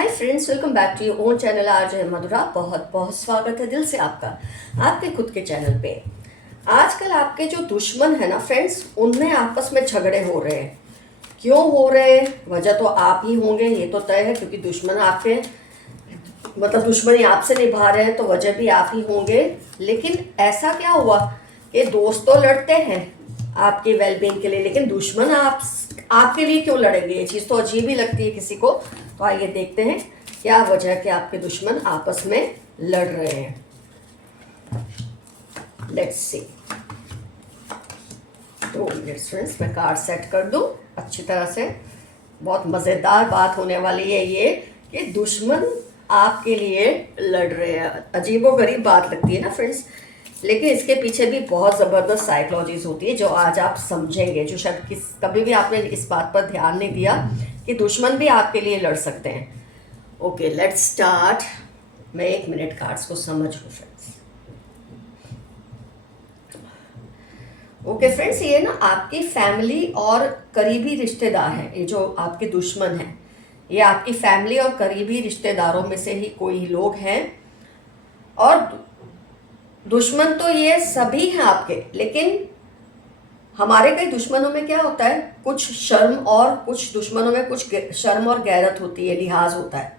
Hi friends, welcome back to your own channel RJ Madhura. बहुत बहुत स्वागत है दिल से आपका आपके खुद के चैनल पे। आजकल आपके जो दुश्मन है ना फ्रेंड्स, उनमें आपस में झगड़े हो रहे हैं। क्यों हो रहे हैं? वजह तो आप ही होंगे, ये तो तय है, क्योंकि दुश्मन आपके मतलब दुश्मनी आपसे निभा रहे हैं तो वजह भी आप ही होंगे। लेकिन ऐसा क्या हुआ कि दोस्त तो लड़ते हैं आपके वेलबींग के लिए, लेकिन दुश्मन आपके लिए क्यों लड़ेंगे? ये चीज़ तो अजीब ही लगती है किसी को। तो आइए देखते हैं क्या वजह है कि आपके दुश्मन आपस में लड़ रहे हैं। Let's see. 2 मिनट्स फ्रेंड्स, मैं कार्ड सेट कर दूं अच्छी तरह से। बहुत मज़ेदार बात होने वाली है ये कि दुश्मन आपके लिए लड़ रहे हैं। अजीबोगरीब बात लगती है ना फ्रेंड्स, लेकिन इसके पीछे भी बहुत ज़बरदस्त साइकोलॉजीज होती है जो आज आप समझेंगे, जो शायद कभी भी आपने इस बात पर ध्यान नहीं दिया कि दुश्मन भी आपके लिए लड़ सकते हैं। Okay, let's start. मैं 1 मिनट कार्ड्स को समझूं फ्रेंड्स। ओके फ्रेंड्स, ये ना आपकी फैमिली और करीबी रिश्तेदार हैं। ये जो आपके दुश्मन हैं ये आपकी फैमिली और करीबी रिश्तेदारों में से ही कोई लोग हैं। और दुश्मन तो ये सभी हैं आपके, लेकिन हमारे कई दुश्मनों में क्या होता है, कुछ शर्म, और कुछ दुश्मनों में कुछ शर्म और गैरत होती है, लिहाज होता है।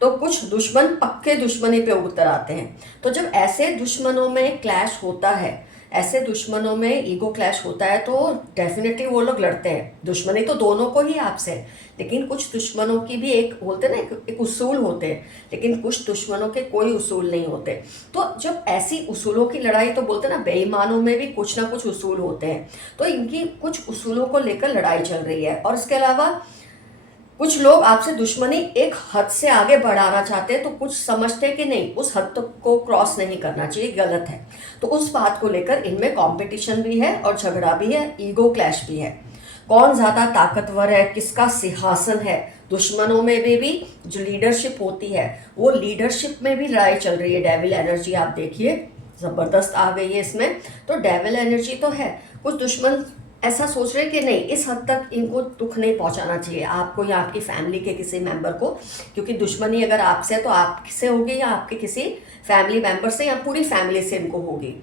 तो कुछ दुश्मन पक्के दुश्मनी पे उतर आते हैं। तो जब ऐसे दुश्मनों में क्लैश होता है, ऐसे दुश्मनों में ईगो क्लैश होता है, तो डेफिनेटली वो लोग लड़ते हैं। दुश्मनी तो दोनों को ही आपसे, लेकिन कुछ दुश्मनों की भी एक बोलते हैं ना, एक उसूल होते हैं, लेकिन कुछ दुश्मनों के कोई उसूल नहीं होते। तो जब ऐसी उसूलों की लड़ाई, तो बोलते हैं ना बेईमानों में भी कुछ ना कुछ उसूल होते हैं। तो इनकी कुछ उसूलों को लेकर लड़ाई चल रही है। और इसके अलावा कुछ लोग आपसे दुश्मनी एक हद से आगे बढ़ाना चाहते हैं, तो कुछ समझते हैं कि नहीं, उस हद तक को क्रॉस नहीं करना चाहिए, गलत है। तो उस बात को लेकर इनमें कंपटीशन भी है और झगड़ा भी है, ईगो क्लैश भी है। कौन ज़्यादा ताकतवर है, किसका सिंहासन है। दुश्मनों में भी जो लीडरशिप होती है, वो लीडरशिप में भी लड़ाई चल रही है। डेविल एनर्जी आप देखिए ज़बरदस्त आ गई है इसमें। तो डेविल एनर्जी तो है। कुछ दुश्मन ऐसा सोच रहे हैं कि नहीं, इस हद तक इनको दुख नहीं पहुंचाना चाहिए आपको या आपकी फैमिली के किसी मेंबर को, क्योंकि दुश्मनी अगर आपसे है तो आपसे होगी या आपके किसी फैमिली मेंबर से या पूरी फैमिली से इनको होगी।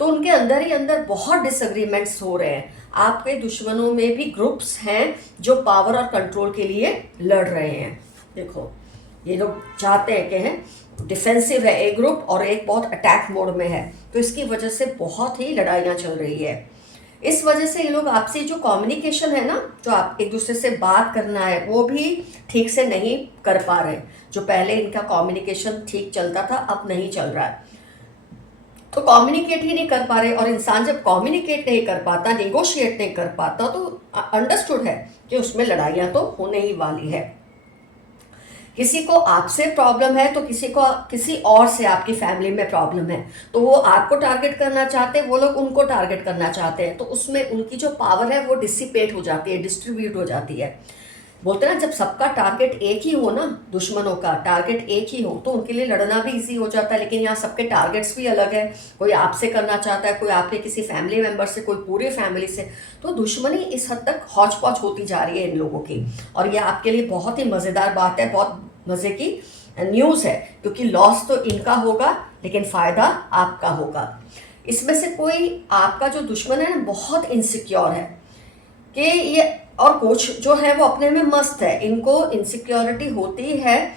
तो उनके अंदर ही अंदर बहुत डिसएग्रीमेंट्स हो रहे हैं। आपके दुश्मनों में भी ग्रुप्स हैं जो पावर और कंट्रोल के लिए लड़ रहे हैं। देखो, ये लोग चाहते हैं कि हैं डिफेंसिव है एक ग्रुप और एक बहुत अटैक मोड में है, तो इसकी वजह से बहुत ही लड़ाइयाँ चल रही है। इस वजह से ये लोग आपसे जो कम्युनिकेशन है ना, जो आप एक दूसरे से बात करना है, वो भी ठीक से नहीं कर पा रहे। जो पहले इनका कम्युनिकेशन ठीक चलता था, अब नहीं चल रहा है। तो कम्युनिकेट ही नहीं कर पा रहे, और इंसान जब कम्युनिकेट नहीं कर पाता, नेगोशिएट नहीं कर पाता, तो अंडरस्टूड है कि उसमें लड़ाइयाँ तो होने ही वाली है। किसी को आपसे प्रॉब्लम है तो किसी को किसी और से आपकी फैमिली में प्रॉब्लम है, तो वो आपको टारगेट करना चाहते हैं, वो लोग उनको टारगेट करना चाहते हैं। तो उसमें उनकी जो पावर है वो डिसिपेट हो जाती है, डिस्ट्रीब्यूट हो जाती है। बोलते हैं ना, जब सबका टारगेट एक ही हो ना, दुश्मनों का टारगेट एक ही हो, तो उनके लिए लड़ना भी इजी हो जाता है। लेकिन यहाँ सबके टारगेट्स भी अलग है। कोई आपसे करना चाहता है, कोई आपके किसी फैमिली मेंबर से, कोई पूरी फैमिली से। तो दुश्मनी इस हद तक हौच पौच होती जा रही है इन लोगों की। और ये आपके लिए बहुत ही मज़ेदार बात है, बहुत मज़े की न्यूज़ है, क्योंकि लॉस तो इनका होगा लेकिन फ़ायदा आपका होगा। इसमें से कोई आपका जो दुश्मन है ना, बहुत इनसिक्योर है कि ये, और कुछ जो है वो अपने में मस्त है, इनको इनसिक्योरिटी होती है,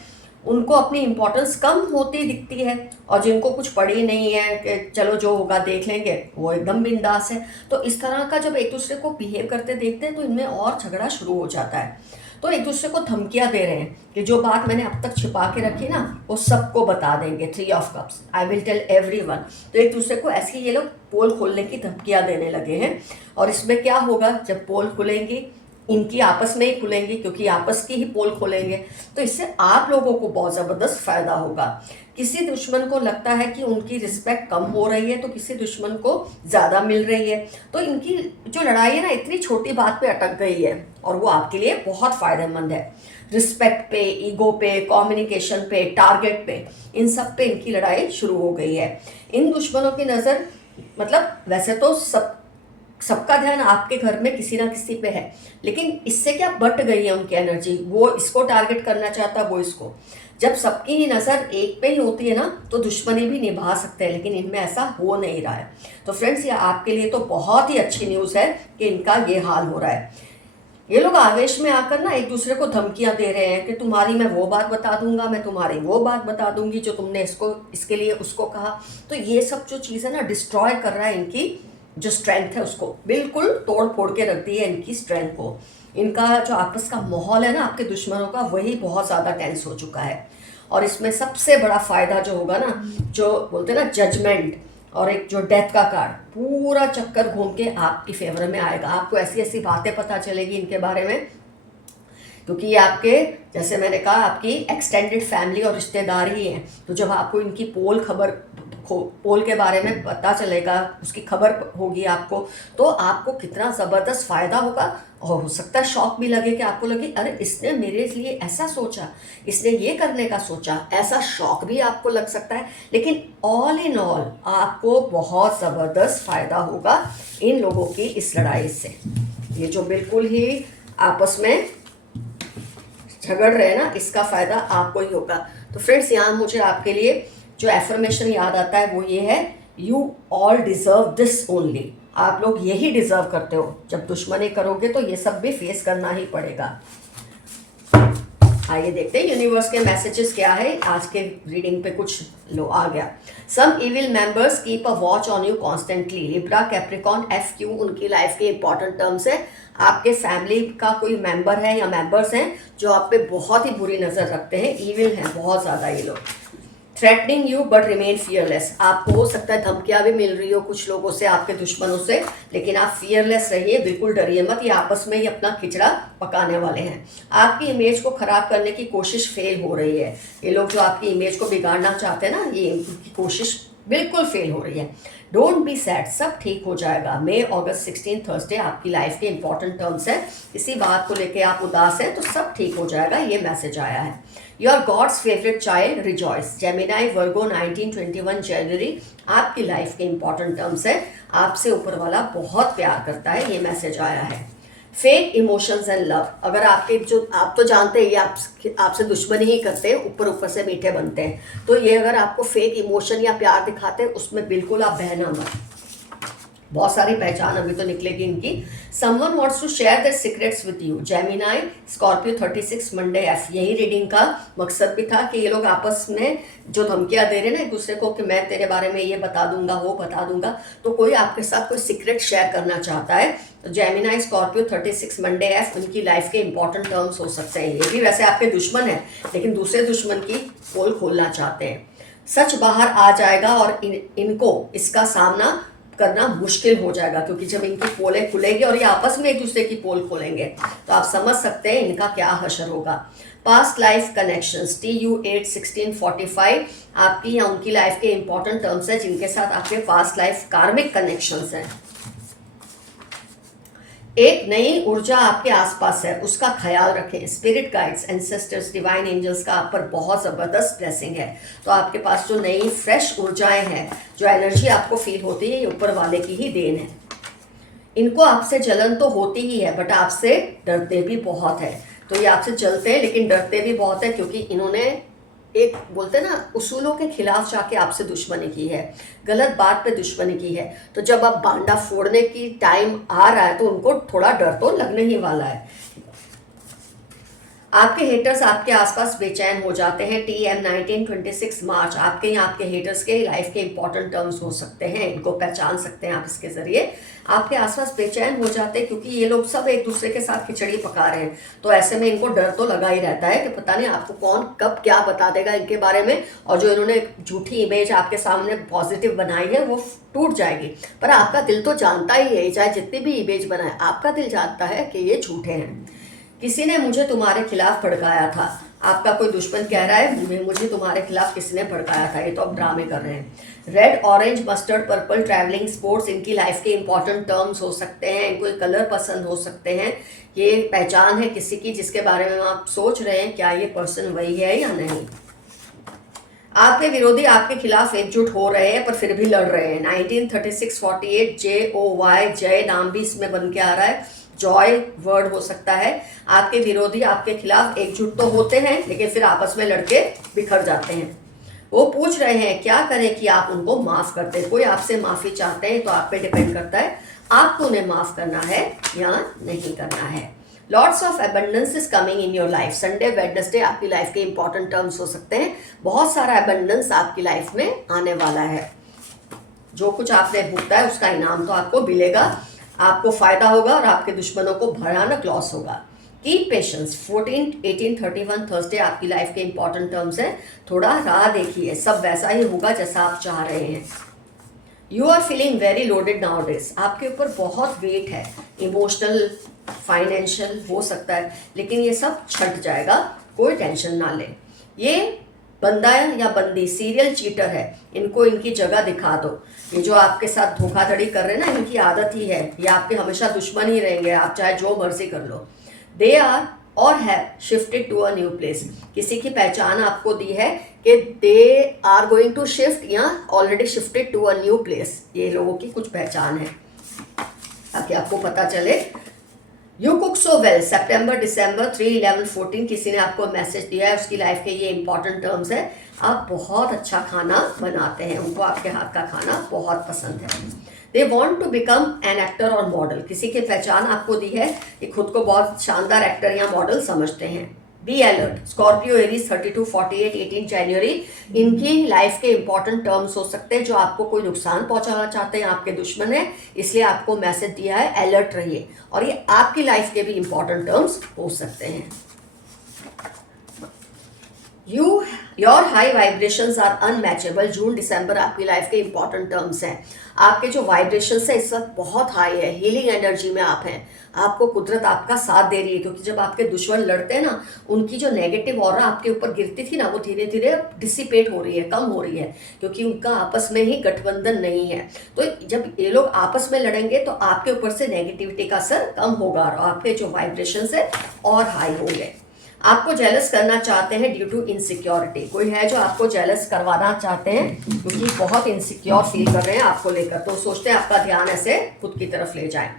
उनको अपनी इम्पोर्टेंस कम होती दिखती है। और जिनको कुछ पड़ी नहीं है कि चलो जो होगा देख लेंगे, वो एकदम बिंदास है। तो इस तरह का जब एक दूसरे को बिहेव करते देखते हैं, तो इनमें और झगड़ा शुरू हो जाता है। तो एक दूसरे को धमकियां दे रहे हैं कि जो बात मैंने अब तक छिपा के रखी ना, वो सबको बता देंगे। 3 of cups, I will tell everyone. तो एक दूसरे को ऐसी ये लोग पोल खोलने की धमकियां देने लगे हैं। और इसमें क्या होगा, जब पोल खुलेंगी, इनकी आपस में ही खुलेंगी, क्योंकि आपस की ही पोल खोलेंगे, तो इससे आप लोगों को बहुत ज़बरदस्त फ़ायदा होगा। किसी दुश्मन को लगता है कि उनकी रिस्पेक्ट कम हो रही है, तो किसी दुश्मन को ज़्यादा मिल रही है। तो इनकी जो लड़ाई है ना, इतनी छोटी बात पे अटक गई है, और वो आपके लिए बहुत फ़ायदेमंद है। रिस्पेक्ट पे, ईगो पे, कम्युनिकेशन पे, टारगेट पे, इन सब पे इनकी लड़ाई शुरू हो गई है। इन दुश्मनों की नज़र, मतलब वैसे तो सबका ध्यान आपके घर में किसी ना किसी पे है, लेकिन इससे क्या बट गई है उनकी एनर्जी, वो इसको टारगेट करना चाहता है, वो इसको। जब सबकी नज़र एक पे ही होती है ना, तो दुश्मनी भी निभा सकते हैं, लेकिन इनमें ऐसा हो नहीं रहा है। तो फ्रेंड्स, ये आपके लिए तो बहुत ही अच्छी न्यूज़ है कि इनका ये हाल हो रहा है। ये लोग आवेश में आकर ना एक दूसरे को धमकियां दे रहे हैं कि तुम्हारी मैं वो बात बता दूंगा, मैं तुम्हारी वो बात बता दूंगी जो तुमने इसके लिए उसको कहा। तो ये सब जो चीज़ है ना, डिस्ट्रॉय कर रहा है इनकी जो स्ट्रेंथ है, उसको बिल्कुल तोड़ फोड़ के रख दी है इनकी स्ट्रेंथ को। इनका जो आपस का माहौल है ना आपके दुश्मनों का, वही बहुत ज़्यादा टेंस हो चुका है। और इसमें सबसे बड़ा फायदा जो होगा ना, जो बोलते हैं ना जजमेंट और एक जो डेथ का कार्ड, पूरा चक्कर घूम के आपकी फेवर में आएगा। आपको ऐसी ऐसी बातें पता चलेगी इनके बारे में, क्योंकि ये आपके, जैसे मैंने कहा, आपकी एक्सटेंडेड फैमिली और रिश्तेदार ही हैं। तो जब आपको इनकी पोल के बारे में पता चलेगा, उसकी खबर होगी आपको, तो आपको कितना ज़बरदस्त फ़ायदा होगा। और हो सकता है शॉक भी लगे कि आपको लगे अरे इसने मेरे लिए ऐसा सोचा, इसने ये करने का सोचा, ऐसा शॉक भी आपको लग सकता है। लेकिन ऑल इन ऑल आपको बहुत ज़बरदस्त फ़ायदा होगा इन लोगों की इस लड़ाई से। ये जो बिल्कुल ही आपस में झगड़ रहे हैं ना, इसका फ़ायदा आपको ही होगा। तो फ्रेंड्स, यहाँ मुझे आपके लिए जो एफर्मेशन याद आता है वो ये है, you all deserve this only. आप लोग यही डिज़र्व करते हो। जब दुश्मनी करोगे तो ये सब भी फेस करना ही पड़ेगा। आइए देखते हैं यूनिवर्स के मैसेजेस क्या है। आज के रीडिंग पे कुछ लो आ गया। Some evil members keep a watch on you constantly. Libra, Capricorn, FQ उनकी लाइफ के इंपॉर्टेंट टर्म्स है। आपके फैमिली का कोई मेंबर है या मेंबर्स हैं जो आप पे बहुत ही बुरी नज़र रखते हैं, इविल हैं बहुत ज़्यादा ये लोग। Threatening you but remain fearless. आपको हो सकता है धमकियां भी मिल रही हो कुछ लोगों से, आपके दुश्मनों से, लेकिन आप फियरलेस रहिए, बिल्कुल डरिए मत। ये आपस में ही अपना खिचड़ा पकाने वाले हैं। आपकी इमेज को खराब करने की कोशिश फेल हो रही है। ये लोग जो आपकी इमेज को बिगाड़ना चाहते हैं ना, ये इनकी कोशिश बिल्कुल फेल हो रही है। डोंट बी सैड, सब ठीक हो जाएगा। मई अगस्त 16 थर्सडे आपकी लाइफ के इंपॉर्टेंट टर्म्स है। किसी बात को लेके आप उदास हैं तो सब ठीक हो जाएगा, ये मैसेज आया है। Your god's favourite child rejoice. Gemini, Virgo, 1921 जनवरी आपकी लाइफ के इंपॉर्टेंट टर्म्स है। आपसे ऊपर वाला बहुत प्यार करता है, ये मैसेज आया है। Fake emotions and love. अगर आपके जो, आप तो जानते हैं ये आपसे दुश्मनी ही करते हैं, ऊपर ऊपर से मीठे बनते हैं। तो ये अगर आपको फेक इमोशन या प्यार दिखाते हैं, उसमें बिल्कुल आप बहना मत। बहुत सारी पहचान अभी तो निकलेगी इनकी। Someone wants to share their secrets with you. Gemini, Scorpio, 36 Monday F। यही रीडिंग का मकसद भी था कि ये लोग आपस में जो धमकियां दे रहे हैं ना एक दूसरे को कि मैं तेरे बारे में ये बता दूंगा, वो बता दूंगा, तो कोई आपके साथ कोई सीक्रेट शेयर करना चाहता है। तो जेमिनाई, स्कॉर्पियो, 36 मंडे F उनकी लाइफ के इंपॉर्टेंट टर्म्स हो सकते हैं। ये भी वैसे आपके दुश्मन है, लेकिन दूसरे दुश्मन की पोल खोलना चाहते हैं। सच बाहर आ जाएगा और इनको इसका सामना करना मुश्किल हो जाएगा, क्योंकि जब इनकी पोलें खुलेंगी और ये आपस में एक दूसरे की पोल खोलेंगे तो आप समझ सकते हैं इनका क्या हशर होगा। पास्ट लाइफ कनेक्शंस, TU 8 1645 आपकी या उनकी लाइफ के इंपॉर्टेंट टर्म्स है जिनके साथ आपके पास्ट लाइफ कार्मिक कनेक्शंस हैं। एक नई ऊर्जा आपके आसपास है, उसका ख्याल रखें। Spirit guides, ancestors, divine angels का आप पर बहुत ज़बरदस्त ब्लेसिंग है। तो आपके पास जो नई फ्रेश ऊर्जाएं हैं, जो एनर्जी आपको फील होती है, ये ऊपर वाले की ही देन है। इनको आपसे जलन तो होती ही है, बट आपसे डरते भी बहुत है। तो ये आपसे जलते हैं लेकिन डरते भी बहुत है, क्योंकि इन्होंने एक, बोलते हैं ना, उसूलों के खिलाफ जाके आपसे दुश्मनी की है, गलत बात पे दुश्मनी की है। तो जब अब बांडा फोड़ने की टाइम आ रहा है तो उनको थोड़ा डर तो लगने ही वाला है। आपके हेटर्स आपके आसपास बेचैन हो जाते हैं। TM 1926 मार्च आपके यहाँ आपके हेटर्स के लाइफ के इंपॉर्टेंट टर्म्स हो सकते हैं, इनको पहचान सकते हैं आप इसके जरिए। आपके आसपास बेचैन हो जाते हैं क्योंकि ये लोग सब एक दूसरे के साथ खिचड़ी पका रहे हैं। तो ऐसे में इनको डर तो लगा ही रहता है कि पता नहीं आपको कौन कब क्या बता देगा इनके बारे में, और जो इन्होंने झूठी इमेज आपके सामने पॉजिटिव बनाई है वो टूट जाएगी। पर आपका दिल तो जानता ही है, चाहे जितनी भी इमेज बनाए, आपका दिल जानता है कि ये झूठे हैं। किसी ने मुझे तुम्हारे खिलाफ भड़काया था। आपका कोई दुश्मन कह रहा है मुझे तुम्हारे खिलाफ किसी ने भड़काया था, ये तो अब ड्रामे कर रहे हैं। Red, orange, mustard, purple, travelling, sports इनकी लाइफ के इंपॉर्टेंट टर्म्स हो सकते हैं। इनको एक कलर पसंद हो सकते हैं। ये पहचान है किसी की जिसके बारे में आप सोच रहे हैं क्या ये पर्सन वही है या नहीं। आपके विरोधी आपके खिलाफ एकजुट हो रहे हैं पर फिर भी लड़ रहे हैं। 1936-48 JOY, जय नाम भी इसमें बन के आ रहा है, जॉय वर्ड हो सकता है। आपके विरोधी आपके खिलाफ एकजुट तो होते हैं लेकिन फिर आपस में लड़के बिखर जाते हैं। वो पूछ रहे हैं क्या करें कि आप उनको माफ कर दें। कोई आपसे माफी चाहते हैं तो आप पे डिपेंड करता है आपको उन्हें माफ करना है या नहीं करना है। Lots of abundance is coming in your life. Sunday Wednesday आपकी लाइफ के इंपॉर्टेंट टर्म्स हो सकते हैं। बहुत सारा एबंडेंस आपकी लाइफ में आने वाला है। जो कुछ आपने भुगता है उसका इनाम तो आपको मिलेगा, आपको फायदा होगा और आपके दुश्मनों को भयानक लॉस होगा। Keep patience. 14, 18, 31 थर्सडे आपकी लाइफ के इंपॉर्टेंट टर्म्स हैं। थोड़ा राह देखिए, सब वैसा ही होगा जैसा आप चाह रहे हैं। You are feeling very loaded nowadays. आपके ऊपर बहुत वेट है, इमोशनल फाइनेंशियल हो सकता है, लेकिन ये सब छट जाएगा, कोई टेंशन ना ले। ये बंदा या बंदी सीरियल चीटर है, इनको इनकी जगह दिखा दो। ये जो आपके साथ धोखाधड़ी कर रहे हैं ना, इनकी आदत ही है, ये आपके हमेशा दुश्मन ही रहेंगे, आप चाहे जो मर्जी कर लो। They are or have shifted to a new place. किसी की पहचान आपको दी है कि they are going to shift या already shifted to a new place. ये लोगों की कुछ पहचान है ताकि आपको पता चले। You cook so well. September, December 3, 11, 14 किसी ने आपको मैसेज दिया है, उसकी लाइफ के ये इंपॉर्टेंट टर्म्स है। आप बहुत अच्छा खाना बनाते हैं, उनको आपके हाथ का खाना बहुत पसंद है। They want to become an actor और मॉडल। किसी की पहचान आपको दी है कि खुद को बहुत शानदार एक्टर या मॉडल समझते हैं। Be alert. स्कॉर्पियो, एरीज 32, 48, 18 जनवरी इनकी लाइफ के इंपॉर्टेंट टर्म्स हो सकते हैं। जो आपको कोई नुकसान पहुंचाना चाहते हैं, आपके दुश्मन है, इसलिए आपको मैसेज दिया है अलर्ट रहिए। और ये आपकी लाइफ के भी इंपॉर्टेंट टर्म्स हो सकते हैं। Your high vibrations are unmatchable. जून दिसंबर आपकी लाइफ के इंपॉर्टेंट टर्म्स हैं। आपके जो वाइब्रेशंस है इस वक्त बहुत हाई है, हीलिंग एनर्जी में आप हैं, आपको कुदरत आपका साथ दे रही है। क्योंकि जब आपके दुश्मन लड़ते हैं ना, उनकी जो नेगेटिव ऑरा आपके ऊपर गिरती थी ना, वो धीरे धीरे डिसिपेट हो रही है, कम हो रही है, क्योंकि उनका आपस में ही गठबंधन नहीं है। तो जब ये लोग आपस में लड़ेंगे तो आपके ऊपर से नेगेटिविटी का असर कम होगा और आपके जो वाइब्रेशंस है और हाई होंगे। आपको जेलस करना चाहते हैं ड्यू टू इनसिक्योरिटी। कोई है जो आपको जेलस करवाना चाहते हैं क्योंकि बहुत इनसिक्योर फील कर रहे हैं आपको लेकर, तो सोचते हैं आपका ध्यान ऐसे खुद की तरफ ले जाएं।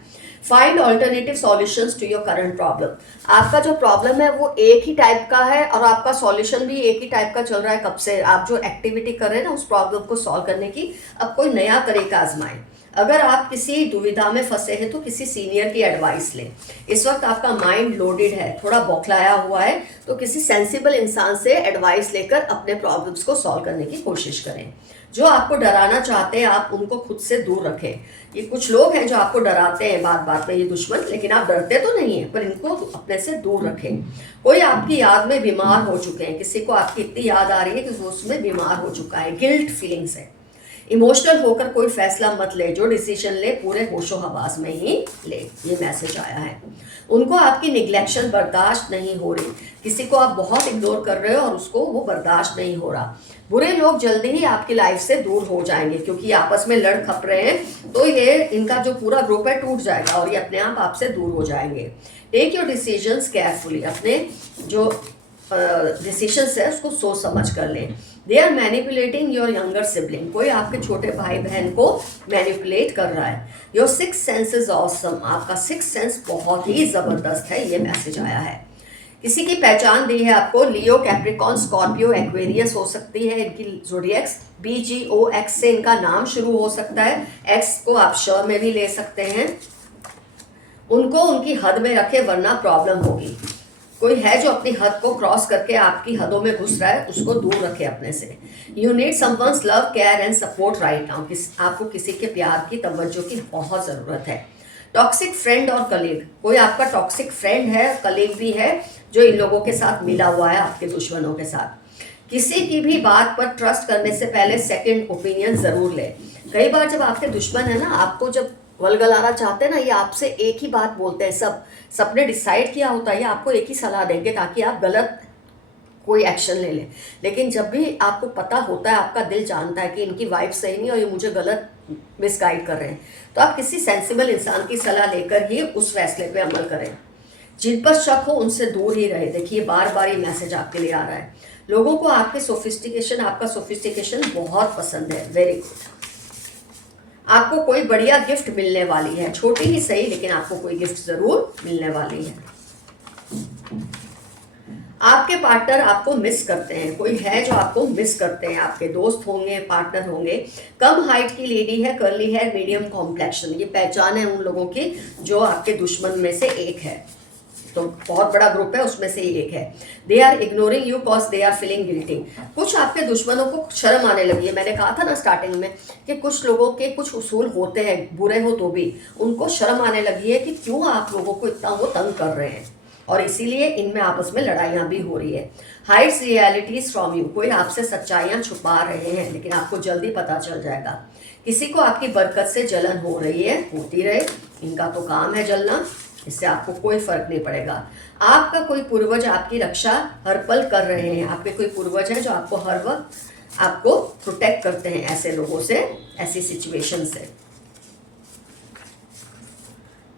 Find alternative solutions to your current problem. आपका जो प्रॉब्लम है वो एक ही टाइप का है और आपका सॉल्यूशन भी एक ही टाइप का चल रहा है कब से। आप जो एक्टिविटी कर रहे हैं ना उस प्रॉब्लम को सॉल्व करने की, अब कोई नया तरीका आजमाएं। अगर आप किसी दुविधा में फंसे हैं तो किसी सीनियर की एडवाइस लें। इस वक्त आपका माइंड लोडेड है, थोड़ा बौखलाया हुआ है, तो किसी सेंसिबल इंसान से एडवाइस लेकर अपने प्रॉब्लम्स को सॉल्व करने की कोशिश करें। जो आपको डराना चाहते हैं आप उनको खुद से दूर रखें। ये कुछ लोग हैं जो आपको डराते हैं बात बात में, ये दुश्मन, लेकिन आप डरते तो नहीं हैं, पर इनको अपने से दूर रखें। कोई आपकी याद में बीमार हो चुके हैं, किसी को आपकी इतनी याद आ रही है कि वो उसमें बीमार हो चुका है, गिल्ट फीलिंग्स है। इमोशनल होकर कोई फैसला मत ले, जो डिसीजन ले पूरे होशो हवास में ही ले। ये मैसेज आया है। उनको आपकी निग्लेक्शन बर्दाश्त नहीं हो रही, किसी को आप बहुत इग्नोर कर रहे हो और उसको वो बर्दाश्त नहीं हो रहा। बुरे लोग जल्दी ही आपकी लाइफ से दूर हो जाएंगे क्योंकि आपस में लड़ खप रहे हैं, तो ये इनका जो पूरा ग्रुप है टूट जाएगा और ये अपने आप आपसे दूर हो जाएंगे। Take your decisions carefully. अपने जो डिसीजंस है उसको सोच समझ कर लें। They are manipulating your younger sibling. कोई आपके छोटे भाई बहन को मैनिपुलेट कर रहा है। Your six sense is awesome. आपका सिक्स सेंस बहुत ही जबरदस्त है, ये मैसेज आया है। किसी की पहचान दी है आपको। लियो, कैप्रिकॉन, स्कॉर्पियो, एक्वेरियस हो सकती है इनकी ज़ोडिएक्स। BGOX से इनका नाम शुरू हो सकता है। एक्स को आप श में भी ले सकते हैं। उनको उनकी हद में रखे वरना प्रॉब्लम होगी। कोई है जो अपनी हद को क्रॉस करके आपकी हदों में घुस रहा है, उसको दूर रखे अपने से। You need someone's love, care and support right now. आपको किसी के प्यार की, तवज्जो की बहुत ज़रूरत है। टॉक्सिक फ्रेंड और कलीग। कोई आपका टॉक्सिक फ्रेंड है, कलीग भी है, जो इन लोगों के साथ मिला हुआ है, आपके दुश्मनों के साथ। किसी की भी बात पर ट्रस्ट करने से पहले सेकंड ओपिनियन ज़रूर ले। कई बार जब आपके दुश्मन है ना, आपको जब वलगलाना चाहते हैं ना, ये आपसे एक ही बात बोलते हैं। सबने डिसाइड किया होता है, ये आपको एक ही सलाह देंगे ताकि आप गलत कोई एक्शन ले लें। लेकिन जब भी आपको पता होता है, आपका दिल जानता है कि इनकी वाइब सही नहीं और ये मुझे गलत मिसगाइड कर रहे हैं, तो आप किसी सेंसिबल इंसान की सलाह लेकर ही उस फैसले पे अमल करें। जिन पर शक हो उनसे दूर ही रहे। देखिए बार बार ये मैसेज आपके लिए आ रहा है। लोगों को आपके सोफिस्टिकेशन, आपका सोफिस्टिकेशन बहुत पसंद है। Very good. आपको कोई बढ़िया गिफ्ट मिलने वाली है, छोटी ही सही, लेकिन आपको कोई गिफ्ट जरूर मिलने वाली है। आपके पार्टनर आपको मिस करते हैं, कोई है जो आपको मिस करते हैं, आपके दोस्त होंगे, पार्टनर होंगे। कम हाइट की लेडी है, कर्ली है, मीडियम कॉम्प्लेक्शन, ये पहचान है उन लोगों की जो आपके दुश्मन में से एक है। तो बहुत बड़ा ग्रुप है, उसमें से एक है। They are ignoring you cause they are feeling guilty. कुछ आपके दुश्मनों को शर्म आने लगी है। मैंने कहा था ना स्टार्टिंग में कि कुछ लोगों के कुछ उसूल होते हैं, बुरे हो तो भी उनको शर्म आने लगी है कि क्यों आप लोगों को इतना वो तंग कर रहे हैं, और इसीलिए इनमें आपस में लड़ाइयाँ भी हो रही है। हाइड्स रियलिटीज फ्रॉम यू, कोई आपसे सच्चाइयाँ छुपा रहे हैं, लेकिन आपको जल्दी पता चल जाएगा। किसी को आपकी बरकत से जलन हो रही है, होती रहे, इनका तो काम है जलना, इससे आपको कोई फर्क नहीं पड़ेगा। आपका कोई पूर्वज आपकी रक्षा हर पल कर रहे हैं, आपके कोई पूर्वज हैं जो आपको हर वक्त आपको प्रोटेक्ट करते हैं ऐसे लोगों से, ऐसी सिचुएशन से।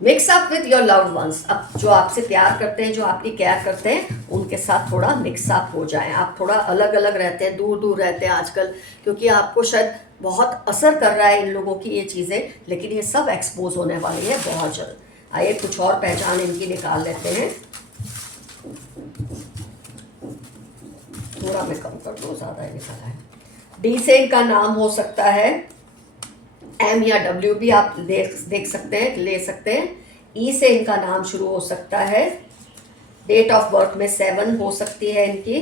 Mix up with your loved ones, अब जो आपसे प्यार करते हैं, जो आपकी केयर करते हैं, उनके साथ थोड़ा मिक्स अप हो जाएं। आप थोड़ा अलग अलग रहते हैं, दूर दूर रहते हैं आजकल, क्योंकि आपको शायद बहुत असर कर रहा है इन लोगों की ये चीज़ें, लेकिन ये सब एक्सपोज होने वाली है बहुत जल्द। आइए कुछ और पहचान इनकी निकाल लेते हैं। थोड़ा मैं कम कर दूँ, ज़्यादा ही निकाला है। डी से इनका नाम हो सकता है, एम या डब्ल्यू भी आप देख सकते हैं, ले सकते हैं। ई से इनका नाम शुरू हो सकता है, डेट ऑफ बर्थ में 7 हो सकती है इनकी,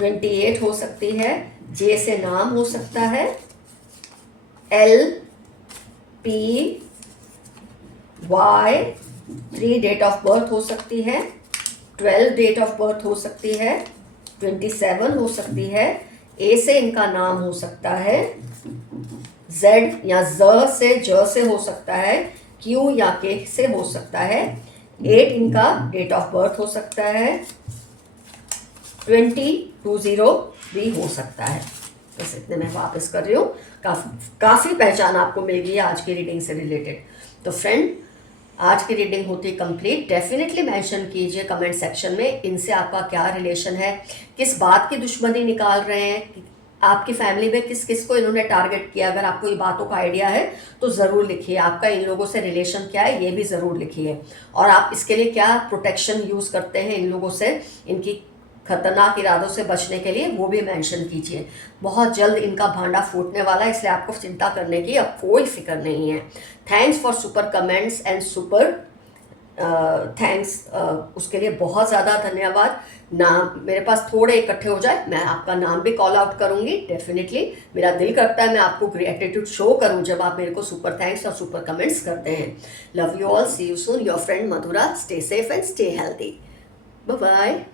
28 हो सकती है। जे से नाम हो सकता है, L P Y, 3 date of birth हो सकती है, 12 डेट ऑफ बर्थ हो सकती है, 27 हो सकती है। ए से इनका नाम हो सकता है, जेड या ज से हो सकता है, क्यू या के से हो सकता है, 8 इनका डेट ऑफ बर्थ हो सकता है, 20 भी हो सकता है। बस इतने मैं वापस कर रही हूँ। काफ़ी पहचान आपको मिल गई है आज की रीडिंग से रिलेटेड। तो फ्रेंड, आज की रीडिंग होती कंप्लीट। डेफिनेटली मेंशन कीजिए कमेंट सेक्शन में इनसे आपका क्या रिलेशन है, किस बात की दुश्मनी निकाल रहे हैं, आपकी फैमिली में किस किस को इन्होंने टारगेट किया। अगर आपको ये बातों का आइडिया है तो ज़रूर लिखिए, आपका इन लोगों से रिलेशन क्या है ये भी ज़रूर लिखिए, और आप इसके लिए क्या प्रोटेक्शन यूज़ करते हैं इन लोगों से, इनकी खतरनाक इरादों से बचने के लिए, वो भी मेंशन कीजिए। बहुत जल्द इनका भांडा फूटने वाला है, इसलिए आपको चिंता करने की अब कोई फिक्र नहीं है। Thanks for super comments and super thanks, उसके लिए बहुत ज़्यादा धन्यवाद। नाम मेरे पास थोड़े इकट्ठे हो जाए, मैं आपका नाम भी कॉल आउट करूँगी डेफिनेटली। मेरा दिल करता है मैं आपको ग्रेटिट्यूड शो करूँ जब आप मेरे को सुपर थैंक्स और सुपर कमेंट्स करते हैं। Love you all, see you soon, your friend Madhura. Stay safe and stay healthy. Bye bye.